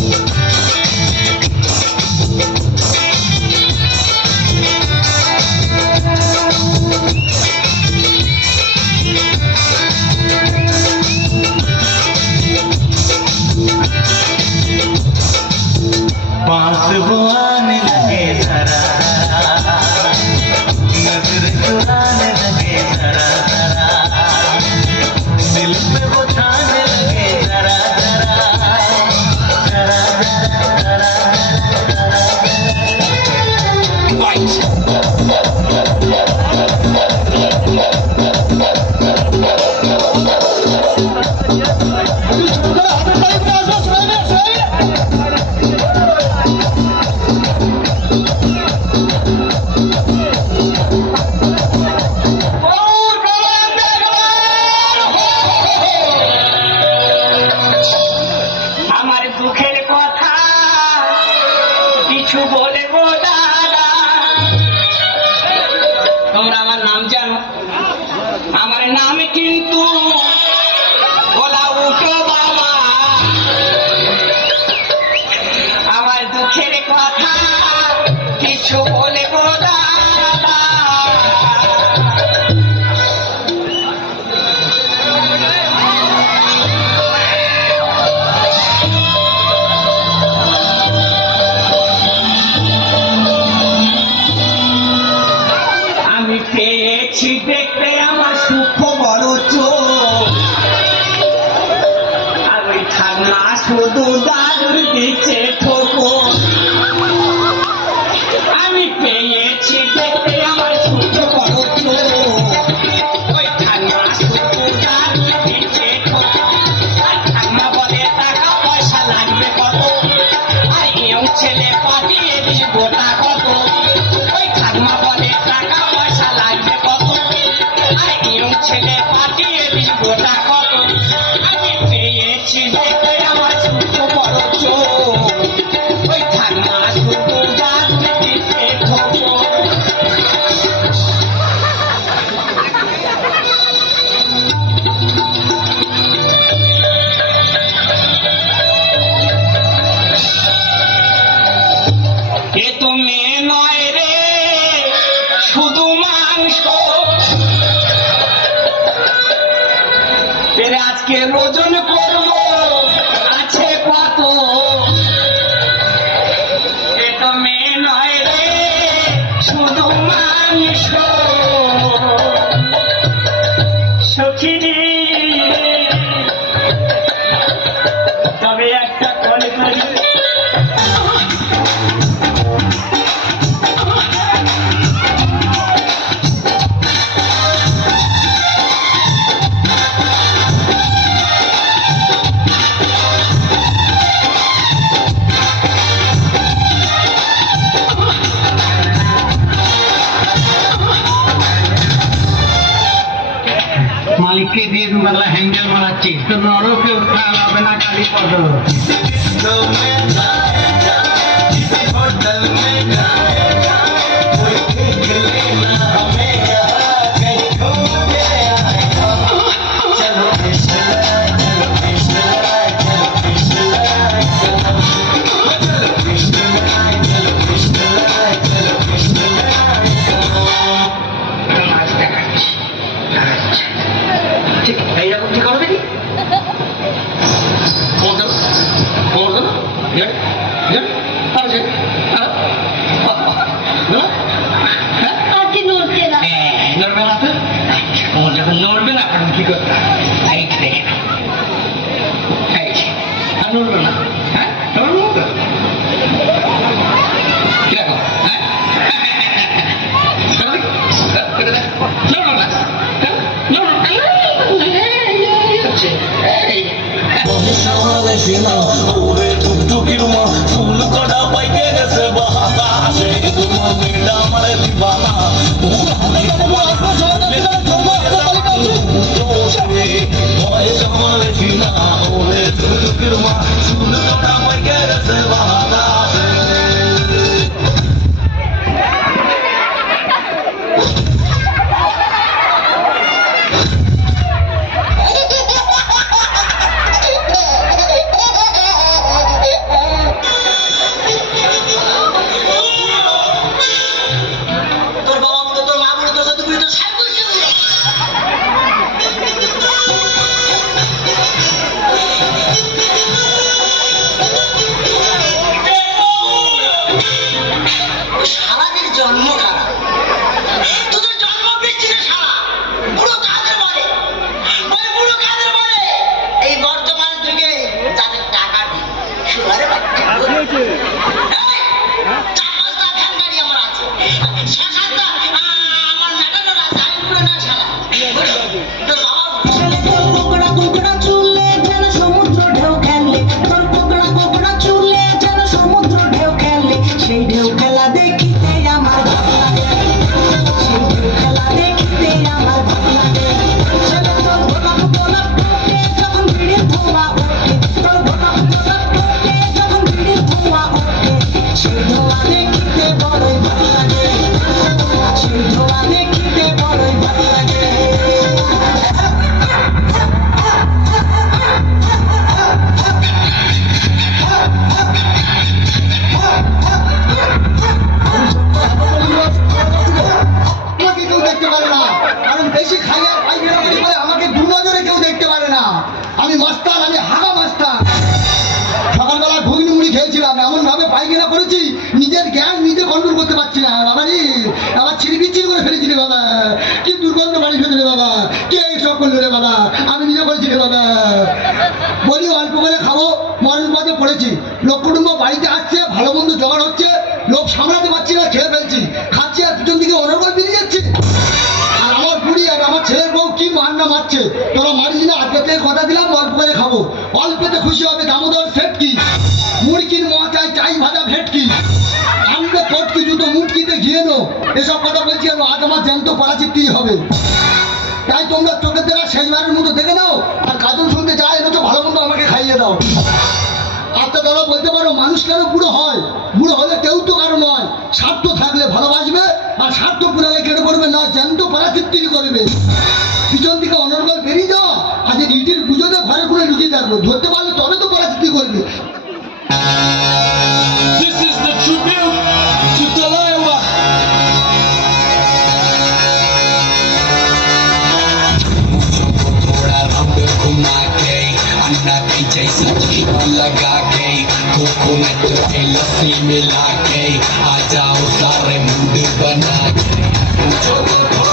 Woo! Hey, পেয়েছি দেখতে আমার সুখ বড় চোখ। আর ওই খানা শুধু দারুর দিচ্ছে আজকে ওজন দিন বেলা হ্যাঙ্গেল বানাচ্ছি তো নরকেও খেয়াল হবে না কালী পদ নড়বে না কারণ কি করতে হাইট দেখে না হাইট আর নড়বে না হ্যাঁ নড়বো তো দেখো Hey, hey, hey, hey, hey, hey, hey, hey, hey, hey, hey, hey, hey, hey, Dünyadaki selam acı দেখতে পারে না। কারণ বেশি খাইয়া ভাই পাইকারি করে আমাকে দু নজরে কেউ দেখতে পারে না। আমি মাস্টার, আমি হাগা মাস্টার। সকালবেলা ঘুগনি মুড়ি খেয়েছিলাম এমন ভাবে পাইখানা করেছি, নিজের জ্ঞান নিজে কন্ট্রোল করতে পারছি না। বাবাজি আবার ছিড়বিচির করে ফেলেছি রে বাবা। কি দুর্গন্ধ বাড়ি ফেলে রে বাবা। কে এইসব করল রে বাবা? আমি নিজে করেছি রে বাবা। বলি, অল্প করে খাব, মরণ পথে পড়েছি। লোক কুটুম্ব বাড়িতে আসছে, ভালো মন্দ জোগাড় হচ্ছে, লোক সামলাতে পারছি না, খেয়ে ফেলছি। খাচ্ছি আর দুজন দিকে অনুরোধ তোরা না আজকে কথা দিলাম, অল্প করে খাব। অল্পতে খুশি হবে দামোদর সেট কি মুড়কির মোয়া চাই ভাজা ভেটকি। আনবে পটকি, জুতো, মুটকিতে ঘিয়ে নো। এসব কথা বলছি আর আজ আমার জ্যান্ত পরাচিত্তি হবে। তাই তোমরা চোখের দেখা শেষবারের মতো দেখে নাও আর কাজল শুনতে যায় এনেছো ভালো মন্দ আমাকে খাইয়ে দাও। আচ্ছা দাদা, বলতে পারো, মানুষ কেন বুড়ো হয়? বুড়ো হলে কেউ তো কারও নয়। স্বার্থ থাকলে ভালোবাসবে, আর স্বার্থ পুরালে কেন করবে না জ্যান্ত পরাচিত্তি করবে। পিছন দিকে অনর্গল বেরিয়ে যাওয়া আজ ইটির পুজোতে ঘরে ঘুরে লুকিয়ে থাকব ধরতে পারলে তবে তো পরাচিত্তি করবে। कुछ लस्सी मिला के आ जाओ सारे मूड बना के पूछो तो